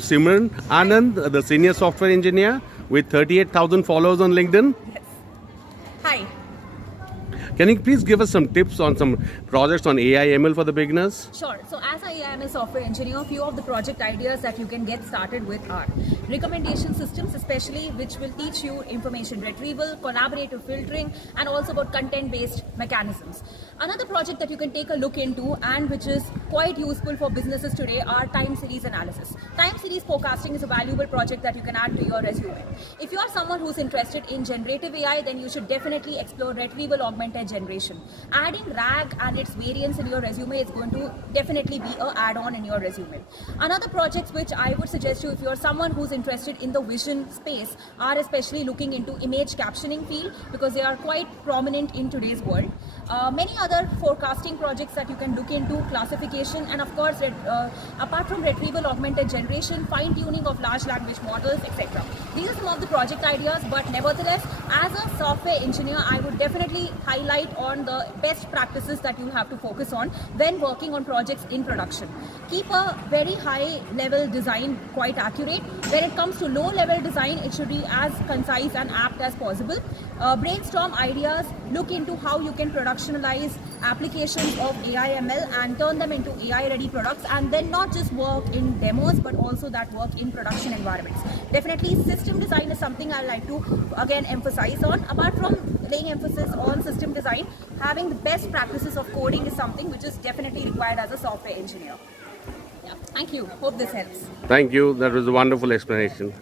Simran Anand, the senior software engineer with 38,000 followers on LinkedIn. Yes. Hi. Can you please give us some tips on some projects on AI ML for the beginners? Sure. So as I am a software engineer, a few of the project ideas that you can get started with are recommendation systems, especially which will teach you information retrieval, collaborative filtering, and also about content-based mechanisms. Another project that you can take a look into and which is quite useful for businesses today are time series analysis. Time series forecasting is a valuable project that you can add to your resume. If you are someone who's interested in generative AI, then you should definitely explore retrieval augmented generation. Adding RAG and its variants in your resume is going to definitely be an add-on in your resume. Another project which I would suggest you if you're someone who's interested in the vision space are especially looking into image captioning field because they are quite prominent in today's world. Many other forecasting projects that you can look into, classification, and of course apart from retrieval augmented generation, fine-tuning of large language models, etc. These are some of the project ideas, but nevertheless, as a software engineer, I would definitely highlight on the best practices that you have to focus on when working on projects in production. Keep a very high level design quite accurate. When it comes to low level design, it should be as concise and apt as possible. Brainstorm ideas, look into how you can productionalize applications of AI ML and turn them into AI ready products, and then not just work in demos but also that work in production environments. Definitely system design is something I like to again emphasize on. Apart from laying emphasis on system design, having the best practices of coding is something which is definitely required as a software engineer. Yeah, thank you. Hope this helps. Thank you. That was a wonderful explanation.